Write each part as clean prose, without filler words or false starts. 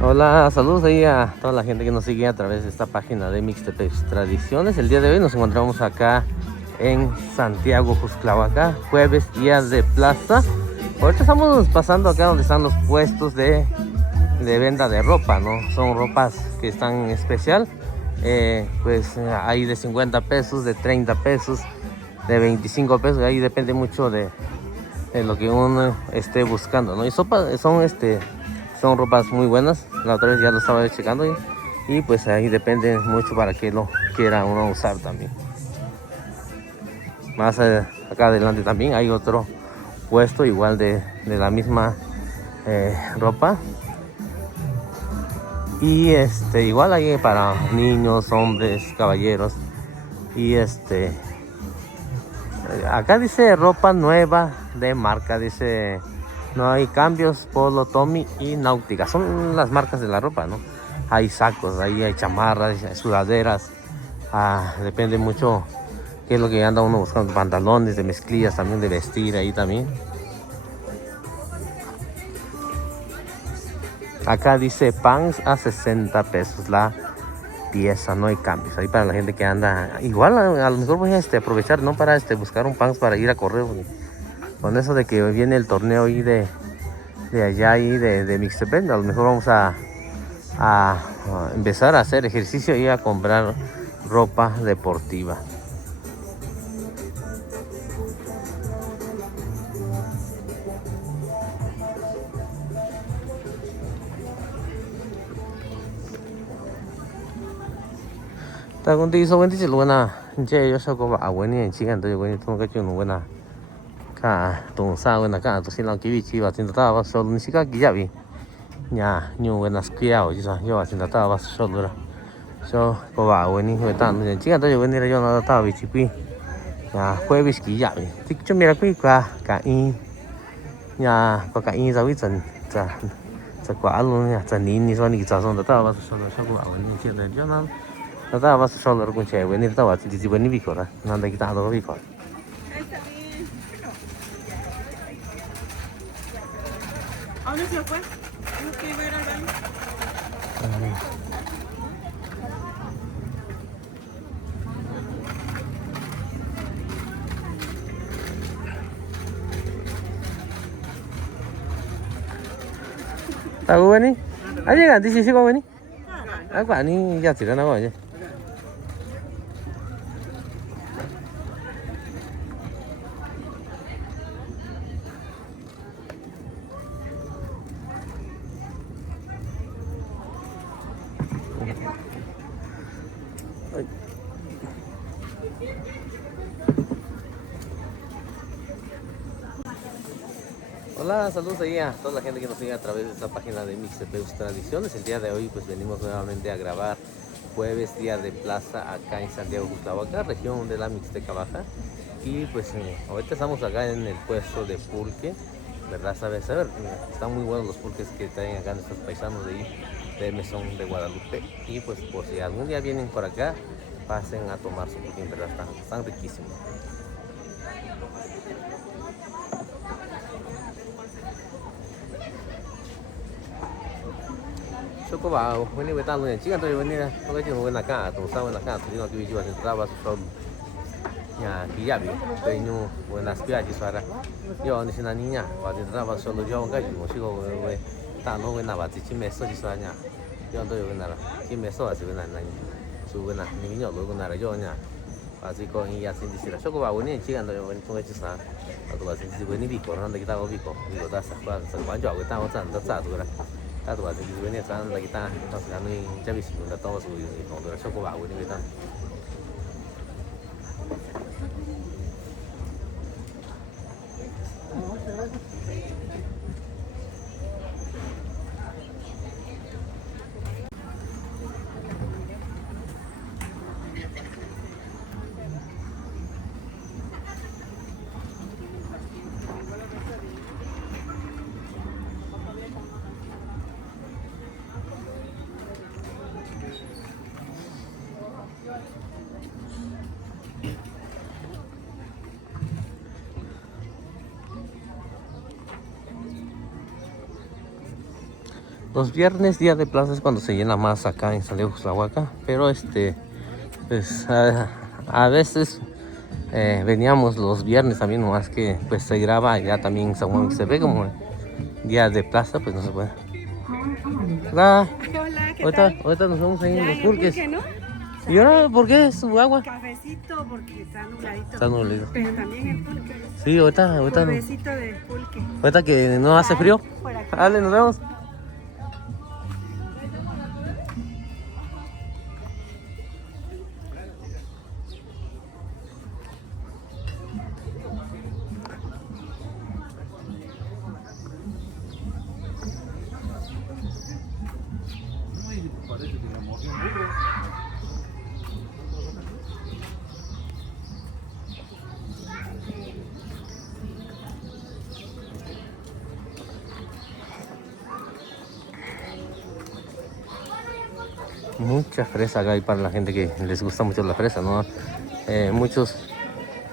Hola, saludos ahí a toda la gente que nos sigue a través de esta página de Mixtepec Tradiciones. El día de hoy nos encontramos acá en Santiago, Jusclavaca, jueves, día de plaza. Ahorita estamos pasando acá donde están los puestos de venta de ropa, ¿no? Son ropas que están en especial. Hay de 50 pesos, de 30 pesos, de 25 pesos. Ahí depende mucho de lo que uno esté buscando, ¿no? Y son ropas muy buenas. La otra vez ya lo estaba checando y pues ahí depende mucho para que lo quiera uno usar también. Más acá adelante también hay otro puesto igual de la misma ropa. Y igual hay para niños, hombres, caballeros. Y acá dice ropa nueva de marca, dice no hay cambios, Polo, Tommy y Náutica. Son las marcas de la ropa, ¿no? Hay sacos, ahí hay chamarras, hay sudaderas. Depende mucho qué es lo que anda uno buscando. Pantalones de mezclillas también, de vestir ahí también. Acá dice pants a 60 pesos la pieza, no hay cambios. Ahí para la gente que anda, igual a lo mejor voy a aprovechar, ¿no? Para buscar un pants para ir a correr. Con eso de que viene el torneo ahí de allá ahí de Mixtepec, a lo mejor vamos a empezar a hacer ejercicio y a comprar ropa deportiva. Ta contigo hizo buen dicho buena, che yo saco a buen y en chica entonces buen tú que chuno buena. Ka tu sa buena ka tu sin la kiwi chiva sin ta va solo ni siquiera que ya vi. Ya ni buena squiao yo sin ta va solo. Yo có bảo với những người ta chỉ cần tôi vừa đi là do nó tao bị chỉ quy nhà quê bị kỳ dạo thì cho mình là quy cả in nhà có cả in rồi chân자 quả luôn nha chân in so ni cho xong tao vào xong rồi sao có bảo với những chuyện này cho nó tao vào xong rồi cũng chạy với ni tao vào thì chỉ với ni bị có nó đây kita đâu bị có ¿A dónde se fue? ¿No que iba a ir al baño? tao quên đi anh ấy đi xí có quên đi anh quản đi ra chỉ là nó gọi chứ Hola, saludos ahí a toda la gente que nos sigue a través de esta página de Mixtepec Tradiciones. El día de hoy pues venimos nuevamente a grabar jueves, día de plaza acá en Santiago, Jusclavaca, región de la Mixteca Baja. Y pues ahorita estamos acá en el puesto de pulque, ¿verdad? Sabes, a ver, están muy buenos los pulques que traen acá nuestros paisanos de ahí, de Mesón de Guadalupe. Y pues por si algún día vienen por acá, pasen a tomar su pulque, en verdad están riquísimos. Số có bảo when người ta luôn chỉ cần tôi when nó cái chuyện when là cả tổ sau when là cả thì nó tùy chọn thì ta vào số nhà ký giả bị tôi nhu when là spia chỉ xóa ra do nên là nhà và thì ta vào số lo do cái gì một số cái ta nó when là vào chỉ mấy số chỉ xóa nhà do tôi when là chỉ mấy số chỉ when là số when là những nhỏ lúc when là do nhà và chỉ có những nhà sinh đi ra số có bảo when chỉ cần tôi when tôi chỉ xóa và tôi chỉ when bị có nó để ta có bị có ta sẽ qua sẽ quan trọng người ta có sản rất giả rồi Tato ba jadi sebenarnya sekarang lagi kita sekarang ini jadi sebelum datang masuk ini kalau ada syukur bawa ini kita Los viernes, día de plaza, es cuando se llena más acá en Santiago Cuxtlahuaca. Pero pues a veces veníamos los viernes también, nomás que pues se graba allá también en San Juan Xtepec, como día de plaza, pues no se puede. Hola. Hola, ¿qué tal? Ahorita nos vamos ahí en Ya, los en el pulques. pulque, ¿no? ¿Y ahora por qué su agua? Cafecito porque está nubladito. Está nublado. Pero también el pulque. Sí, ahorita Cafecito de pulque. ahorita que no hace frío. Por aquí. Dale, nos vemos. Mucha fresa acá hay para la gente que les gusta mucho la fresa, ¿no? Muchos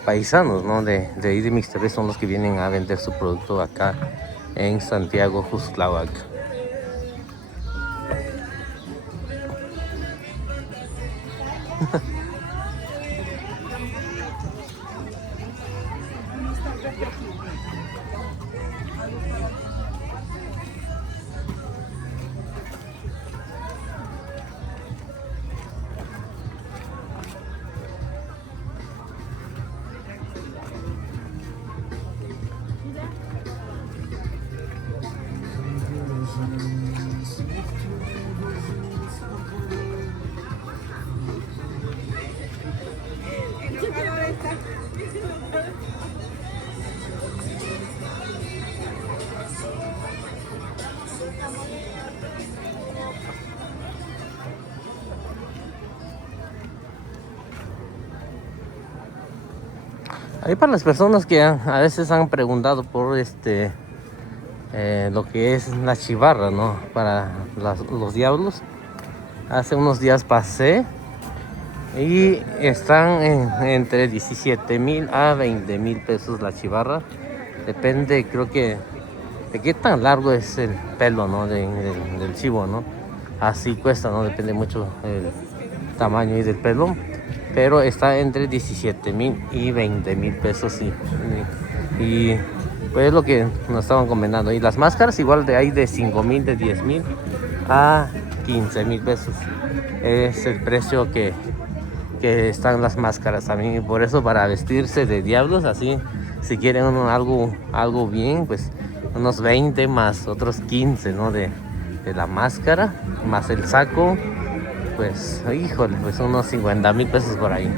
paisanos, ¿no? de ahí de Mixtepec son los que vienen a vender su producto acá en Santiago Cuxtlahuaca. Ahí para las personas que a veces han preguntado por lo que es la chivarra, ¿no? Para los diablos. Hace unos días pasé y están entre 17,000 a 20,000 pesos la chivarra. Depende, creo que, de qué tan largo es el pelo, ¿no? Del chivo, ¿no? Así cuesta, ¿no? Depende mucho el tamaño y del pelo. Pero está entre 17,000 y 20,000 pesos, sí. Y pues es lo que nos estaban comentando. Y las máscaras igual de ahí de 5,000, de 10,000 a 15,000 pesos. Es el precio que están las máscaras también. Y por eso para vestirse de diablos, así, si quieren algo bien, pues unos 20 más otros 15, ¿no? De la máscara, más el saco. Pues, híjole, pues unos 50,000 pesos por ahí.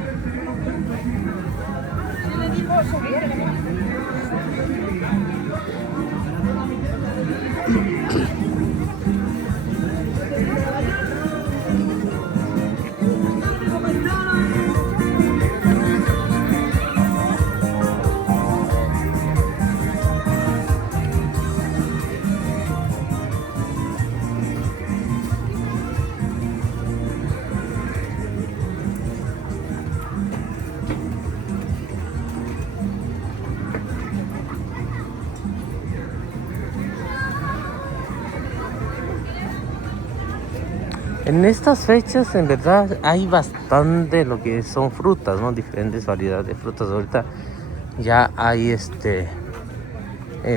En estas fechas, en verdad, hay bastante lo que son frutas, ¿no? Diferentes variedades de frutas. Ahorita ya hay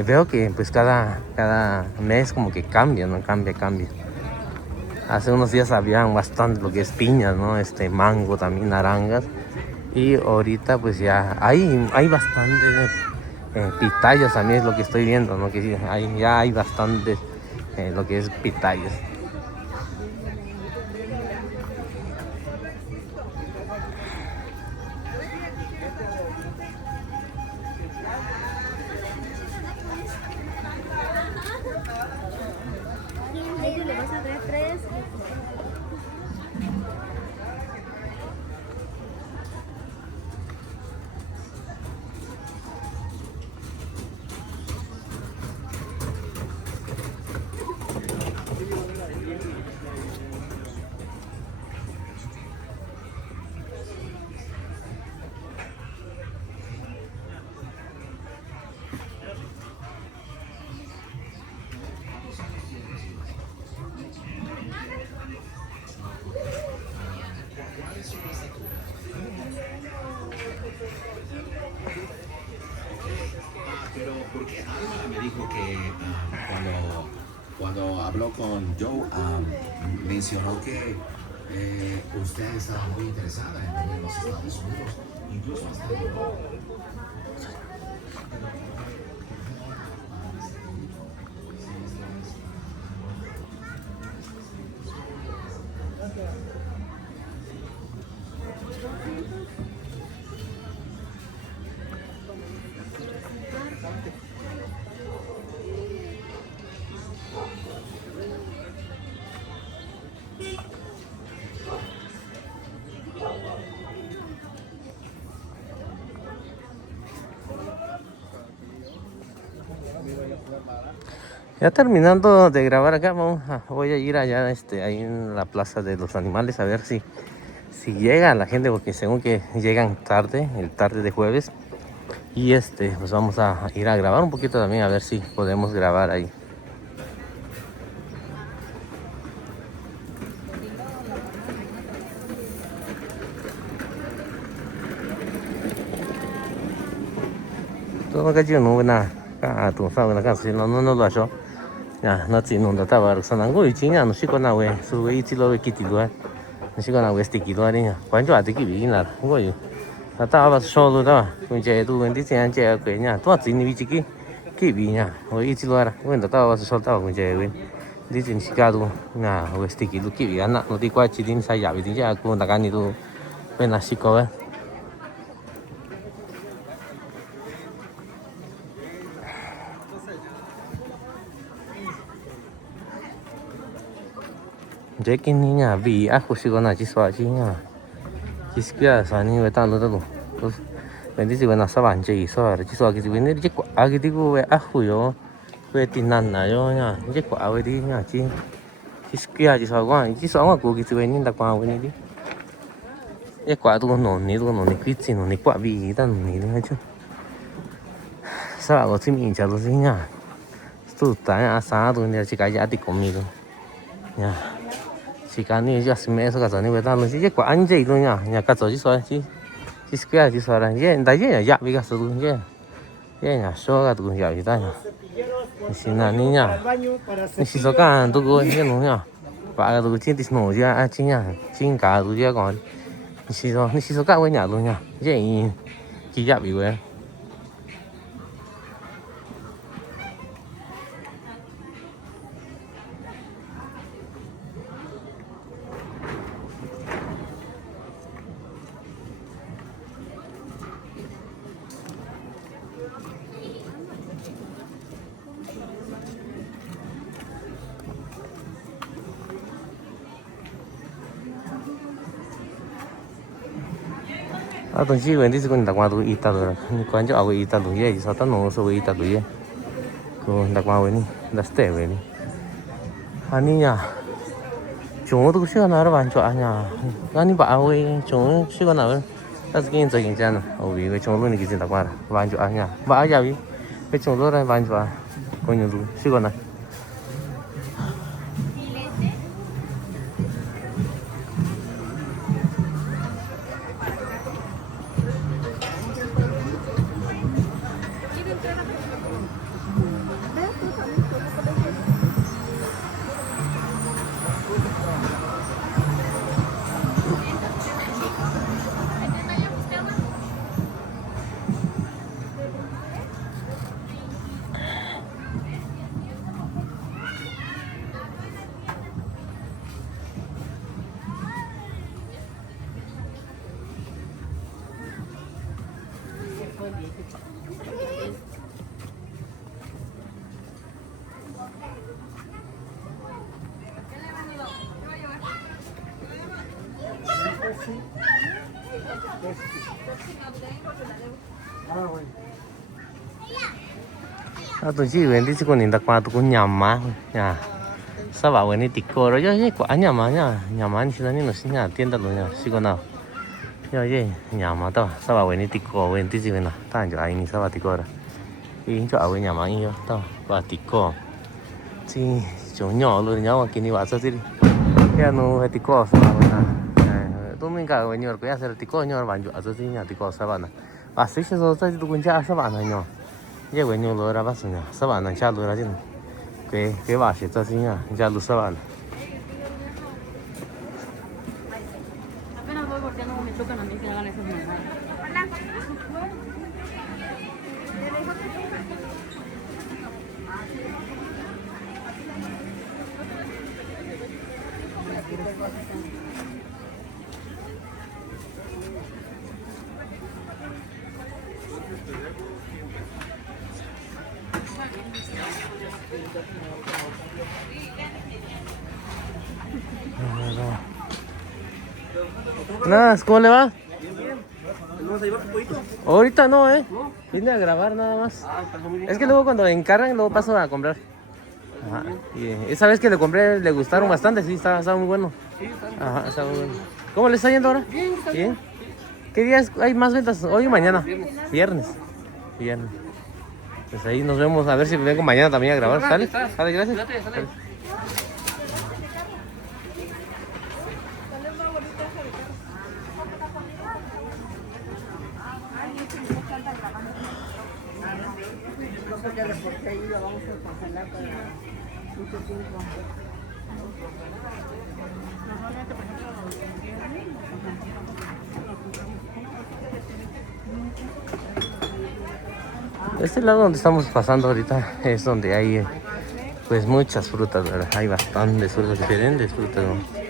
veo que pues cada mes como que cambia, ¿no? Cambia. Hace unos días había bastante lo que es piñas, ¿no? Mango también, naranjas. Y ahorita pues ya hay bastante pitayas también es lo que estoy viendo, ¿no? Que ya hay bastante lo que es pitayas. Le vas a traer 3. Pero porque Alma me dijo que cuando habló con Joe, mencionó que usted estaba muy interesada en venir a los Estados Unidos, incluso hasta Europa. Ya terminando de grabar acá, voy a ir allá ahí en la Plaza de los Animales a ver si llega la gente, porque según que llegan tarde, el tarde de jueves. Y pues vamos a ir a grabar un poquito también a ver si podemos grabar ahí. Todo cái chuyện nó na cả tuần sau là cả sự nó lo cho nhà nó chỉ弄到vào上南国以前nó chỉ có nào về số về chỉ lo về cái tiền nó chỉ có nào về sticky đó đi nha quan trọng là cái gì là không có gì là tao vào số luôn đó mình chơi tu mình đi xem chơi cái nhà tôi chỉ nghĩ cái gì nha rồi chỉ lo ra mình tao vào số tao mình chơi mình đi trên Chicago nhà về sticky lúc cái gì anh nó đi qua chỉ đến sai giả về chứ cô ta cái này tu bên là Chicago dễ kinh ní nhà vì ác của sự con này chỉ xóa chứ nha chỉ kia xóa như vậy ta luôn đó luôn bên đi sự nào sao bạn chỉ xóa rồi chỉ xóa cái gì bên đi chỉ quả cái gì của về ác của yo về tin năn này yo nha chỉ quả về đi nha chỉ kia chỉ xóa qua của cái gì bên nhìn đặc qua bên đi chỉ quả tôi nổ ní quýt gì nổ ní quả vì ta nổ ní nữa chứ sao bảo chim in chả được gì nha tôi tại sáng tôi nhà chỉ cái giá thì cũng nhiều nha chỉ cái này just mấy số cái này người ta nói chỉ có anh chị thôi nha nhà cái chỗ chỉ số chỉ cái chỉ số là vậy đại vậy nhà vì cái số vậy vậy nhà số cái tụi nhà gì ta nha xin là ní nha ní số cái tụi cô như nó nha và cái tụi trên thì nổ ra trên nhà trên cả tụi kia còn ní số cái với nhà luôn nha vậy chỉ nhà vì vậy 동시 왠지 지금 나와도 있다더라. 관저 하고 있다도 예, 사다 놓어서 있다도 예. 그 나와니, 나스테 왜니. 아니냐. 종어도 시간 알아 반죠 아니야. 아니 바왜 종 시간 알아. 나스긴 저 괜찮아. 우리 왜 종로는 기지 나와라. 반죠 아니야. 바야위. 왜 종로라 반죠. 거기도 시간 알. tôi chỉ về đi con nhìn đặc qua tôi cũng nhầm mà nha sao bảo về đi tịch cô rồi chứ quả nhầm mà nha nhầm mà chỉ là những nó sinh nhà tiên đặt rồi nha xí con nào giờ gì nhầm mà tao sao bảo về đi tịch cô về đi gì vậy nào ta anh cho anh sao bảo tịch cô rồi đi cho về nhầm mà yêu tao và tịch cô thì chỗ nhỏ luôn nhỏ mà kia đi vào sao đi cái nó hay tịch cô sao bảo nè 도민가 왜냐면 그야 ser tico ñor banjo azuña tico sabana así se sota tu kunja sabana ño ye weño lo era basuña sabana cha lo era jin que va se tasiña ya lo sabana. Apenas voy volteando me chocan a mí que hagan esas mamadas. Nada, ¿cómo le va? ¿Vamos a llevar un poquito? Ahorita no, vine a grabar nada más. Es que luego cuando encargan, luego paso a comprar. Ajá. Y esa vez que le compré, le gustaron bastante, sí, estaba muy bueno. Ajá, estaba muy bueno. ¿Cómo le está yendo ahora? Bien. ¿Qué días hay más ventas? ¿Hoy o mañana? Viernes. Pues ahí nos vemos, a ver si vengo mañana también a grabar. ¿Sale? Sale, gracias. Sale. Este lado donde estamos pasando ahorita es donde hay pues muchas frutas, ¿verdad? Hay bastantes frutas, diferentes frutas, ¿no?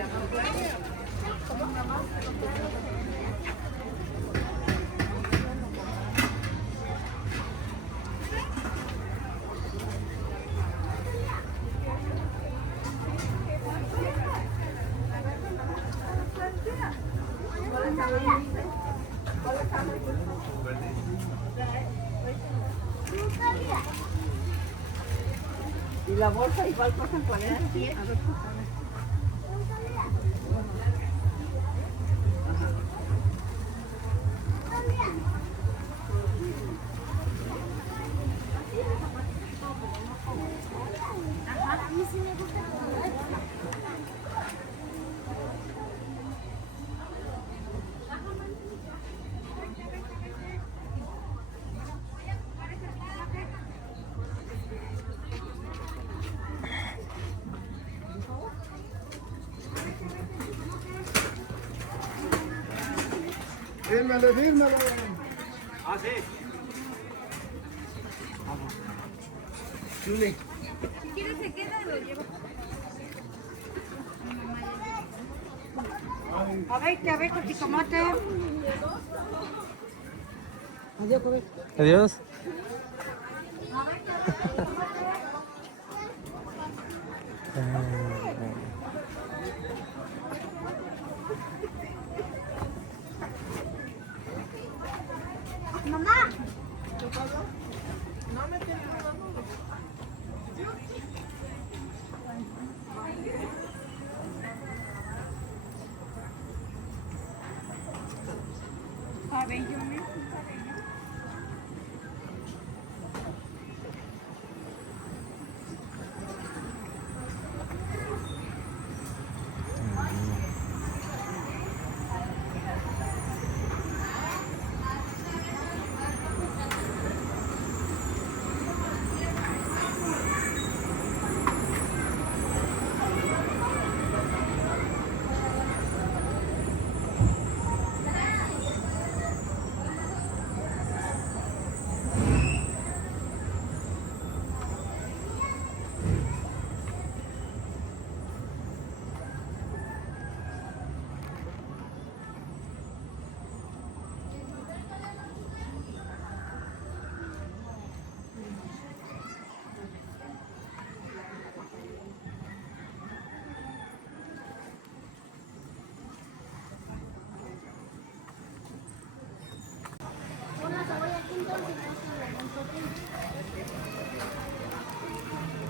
Y la bolsa igual cuestan 40. A ver, Fírmalo. Ah, sí. Chule. Si quieres se queda, lo llevo. A ver, con jitomate. Adiós. Mamá.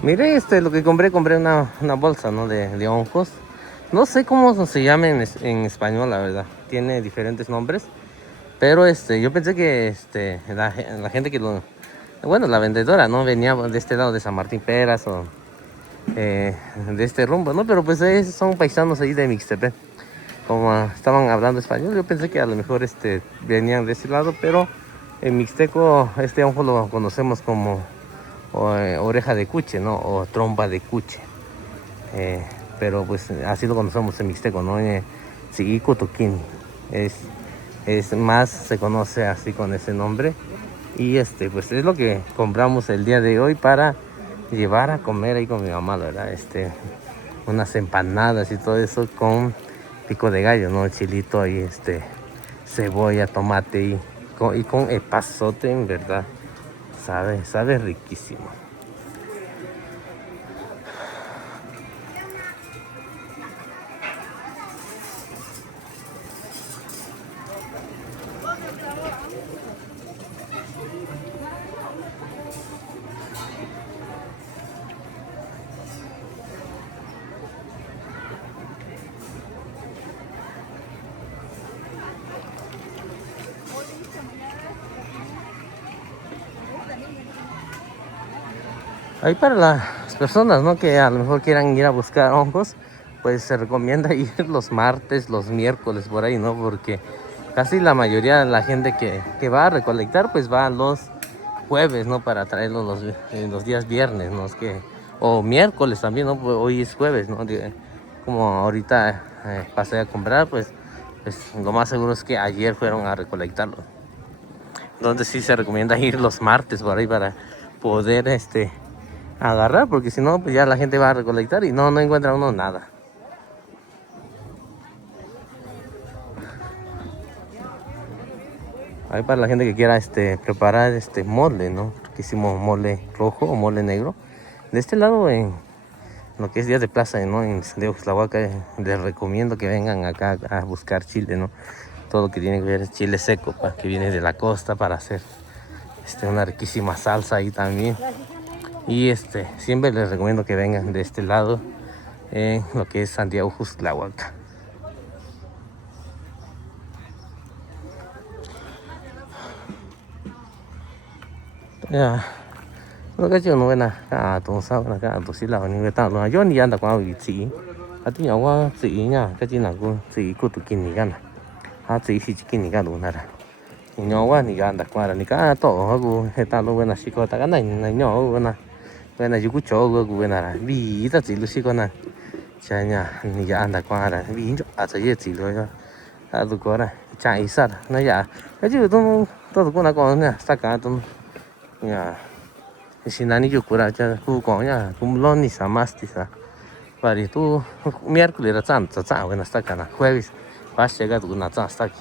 Mire, lo que compré una bolsa, ¿no? De hongos. No sé cómo se llama en español, la verdad. Tiene diferentes nombres. Pero yo pensé que la gente que bueno, la vendedora, ¿no? Venía de este lado de San Martín Peras o de este rumbo, ¿no? Pero pues son paisanos ahí de Mixtepec. como estaban hablando español, yo pensé que a lo mejor venían de ese lado, pero en mixteco este hongo lo conocemos como oreja de cuche, ¿no? O trompa de cuche. Pero pues así lo conocemos en mixteco, ¿no? Tsi'ikutukini. Es más, se conoce así con ese nombre. Y pues es lo que compramos el día de hoy para llevar a comer ahí con mi mamá, ¿verdad? Unas empanadas y todo eso con pico de gallo, ¿no? El chilito ahí, cebolla, tomate y con epazote, en verdad. Sabe riquísimo. Ahí para las personas, ¿no? Que a lo mejor quieran ir a buscar hongos, pues se recomienda ir los martes, los miércoles por ahí, ¿no? Porque casi la mayoría de la gente que va a recolectar, pues va los jueves, ¿no? Para traerlos los días viernes, ¿no? O miércoles también, ¿no? Pues hoy es jueves, ¿no? Como ahorita pasé a comprar, pues lo más seguro es que ayer fueron a recolectarlo. Entonces sí se recomienda ir los martes por ahí para poder agarrar, porque si no, pues ya la gente va a recolectar y no encuentra uno nada. Ahí para la gente que quiera preparar mole, ¿no? Porque hicimos mole rojo o mole negro. De este lado, en lo que es Días de Plaza, ¿no? En Santiago Xtlahuaca, les recomiendo que vengan acá a buscar chile, ¿no? Todo lo que tiene que ver es chile seco, que viene de la costa para hacer una riquísima salsa ahí también. Y siempre les recomiendo que vengan de este lado, en lo que es Santiago Xtlahuaca. Ya, no cái chiều nó bên này, cả tuần sau là cả tuần sau là người ta nói yo ni anda qua vị trí, à thì nhau qua chỉ nha, cái gì nào cũng chỉ có tụ kinh cái này, à chỉ kinh cái luôn này, nhau qua ni anda qua là ni cả tổ cũng người ta luôn bên này chỉ có ta cái này nhau bên này cũng chỗ của bên này, vì ta chỉ lúc chỉ có này, chả nha, ni anda qua là vì à chỉ chỉ thôi cho, à tụ có này, chạy sát, nói dạ, cái gì tôi cũng nói con nè, tất cả tôi ya, si nani yo cura ya coña, lo ni samastisa. Para tú miércoles era tanto, bueno hasta acá, jueves vas a llegar tú hasta aquí.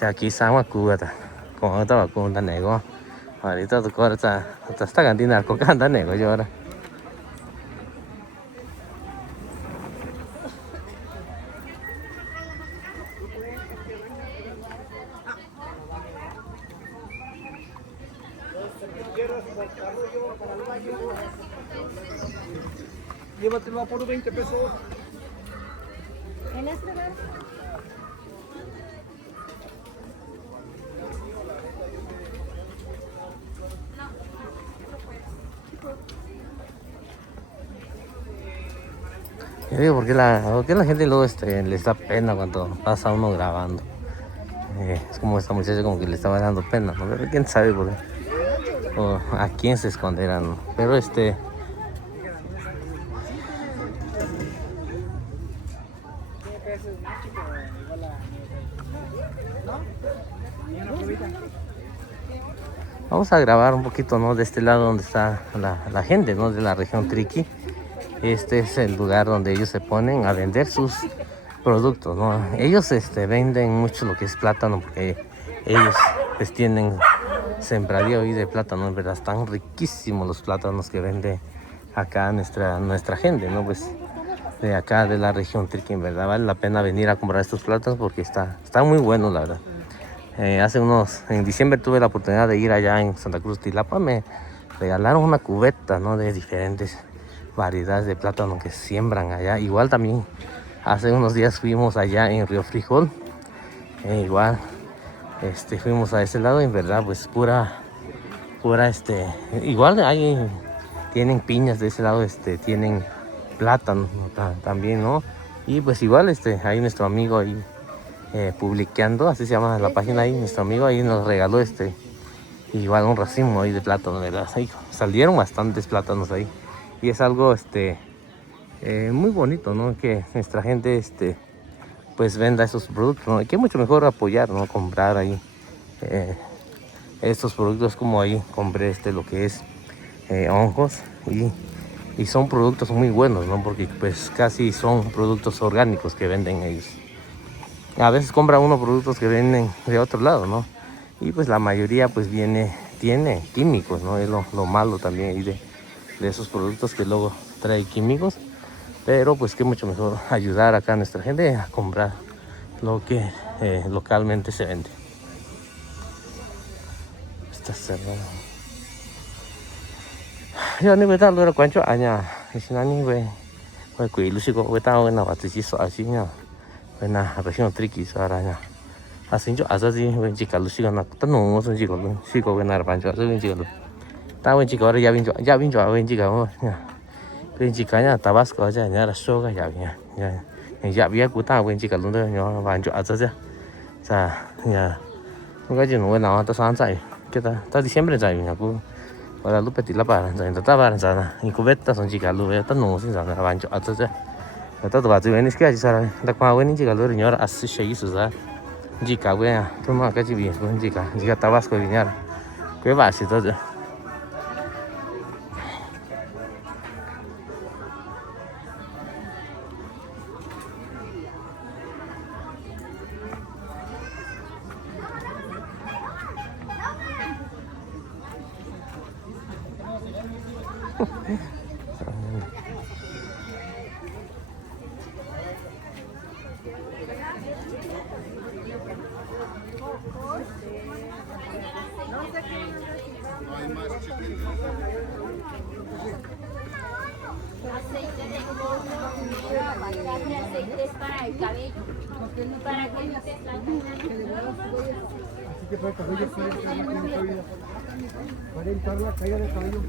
Ya aquí sama cubata, con otra con la nego. Ahorita tu cora hasta cantina con canta nego yo ahora. Llévatelo a por 20 pesos. En este bar. Yo digo, ¿por qué la gente luego les da pena cuando pasa uno grabando? Es como esta muchacha como que le estaba dando pena, ¿no? Pero quién sabe por qué. O a quién se esconderá, ¿no? Pero vamos a grabar un poquito, ¿no? De este lado donde está la gente, ¿no? De la región Triqui. Este es el lugar donde ellos se ponen a vender sus productos, ¿no? Ellos venden mucho lo que es plátano, porque ellos pues tienen sembradío ahí de plátano, en verdad están riquísimos los plátanos que vende acá nuestra gente, ¿no? Pues de acá de la región Triqui, en verdad vale la pena venir a comprar estos plátanos porque está muy bueno, la verdad. En diciembre tuve la oportunidad de ir allá en Santa Cruz Tilapa, me regalaron una cubeta, ¿no? De diferentes variedades de plátano que siembran allá. Igual también hace unos días fuimos allá en Río Frijol, igual fuimos a ese lado, en verdad pues pura igual tienen piñas de ese lado, tienen plátano también, ¿no? Y pues igual ahí nuestro amigo ahí publicando, así se llama la página ahí, nuestro amigo ahí nos regaló igual un racimo ahí de plátanos, ¿verdad? Ahí salieron bastantes plátanos ahí. Y es algo muy bonito, ¿no? Que nuestra gente pues venda esos productos, ¿no? Y que es mucho mejor apoyar, ¿no? Comprar ahí estos productos, como ahí compré lo que es hongos, y son productos muy buenos, ¿no? Porque pues casi son productos orgánicos que venden ellos. A veces compra uno productos que venden de otro lado, ¿no? Y pues la mayoría pues tiene químicos, ¿no? Es lo malo también ahí de esos productos, que luego trae químicos. Pero pues que mucho mejor ayudar acá a nuestra gente a comprar lo que localmente se vende. Está cerrado. Yo ni voy a dar lo cuancho aña. Es una ni voy a cuidar voy a dar una batalla así ya. Buena región triquis araña. Así yo así voy a chicar lucigo na. Tanto son chico voy a dar pancho así chico. Ta voy a chicar ahora ya vin yo voy a chicar. Voy a chicar Tabasco allá ya la soga ya ya había cuta voy a chicar donde yo pancho así ya. Sa ya. No cái gì nó nào ta sáng dậy cái ta diciembre dậy nhà cô gọi là lúc petit là bà dậy ta bà dậy là in cubetta sono giga lui ta non si sa la banjo a tsa ta ta tu ni skia ci sarà da qua when giga lui ignora assisce isso sa giga we tu ma ka ci vi giga Tabasco vignara que va si to Aceite de coco, bastante aceite para el cabello, para que no te salga. Así que para el cabello para evitar la caída del cabello.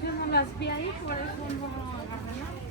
Yo no las vi ahí, por eso no agarré.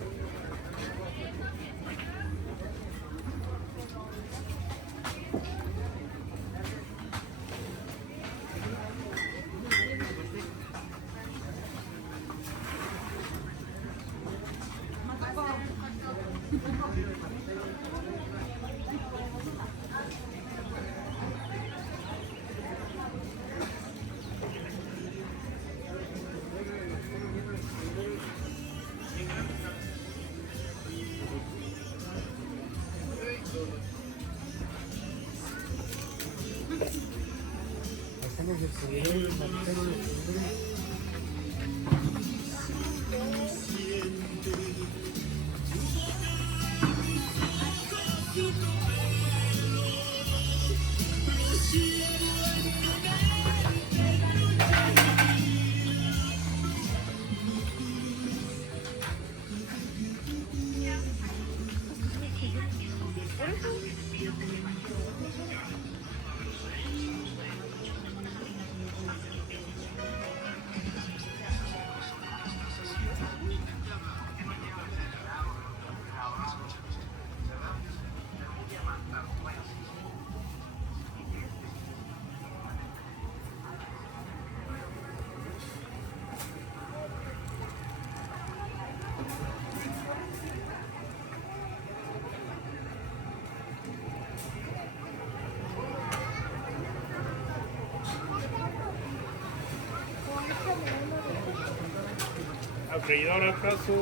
Freidora acá su...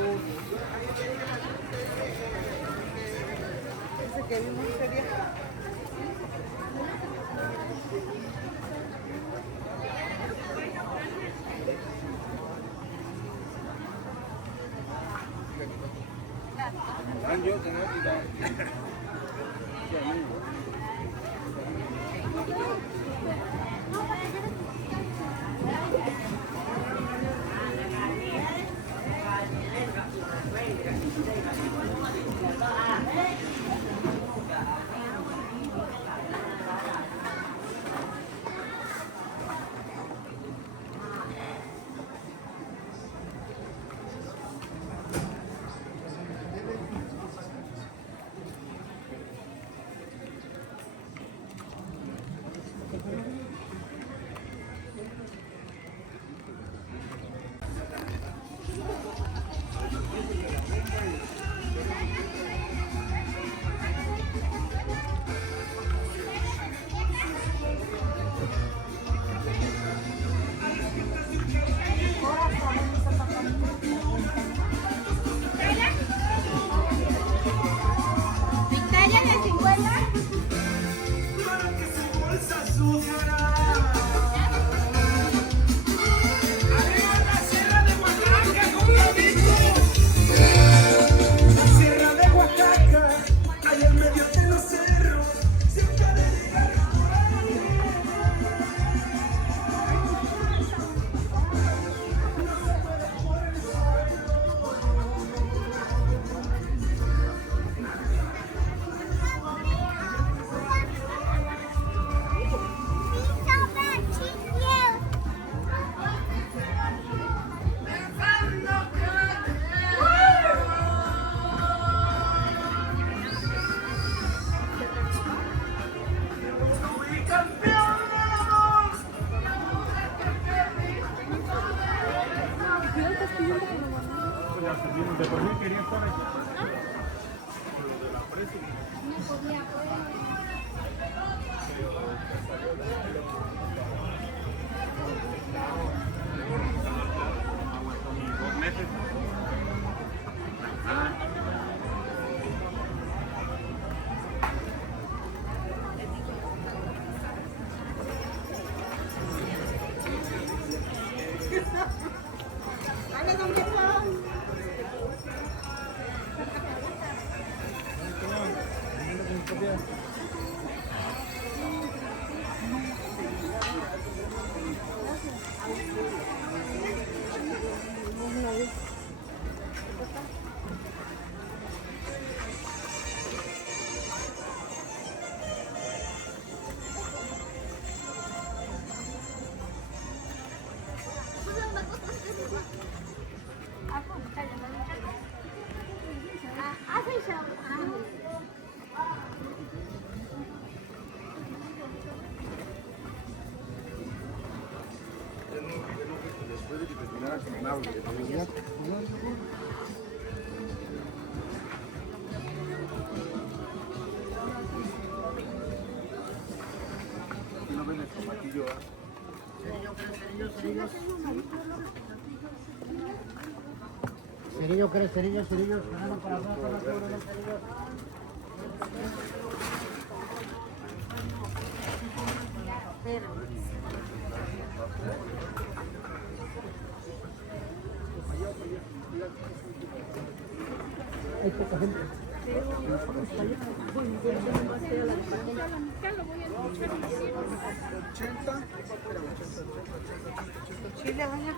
Ese que vimos sería. Ya servimos de por mí, quería estar aquí. Cerillo, ¿quieres cerillos? Cerillos, tenemos para atrás, para atrás, cerillos. Hay poca gente. Chile, vaya.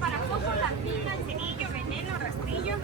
Para poco, la pica, el cerillo, veneno, rastrillo.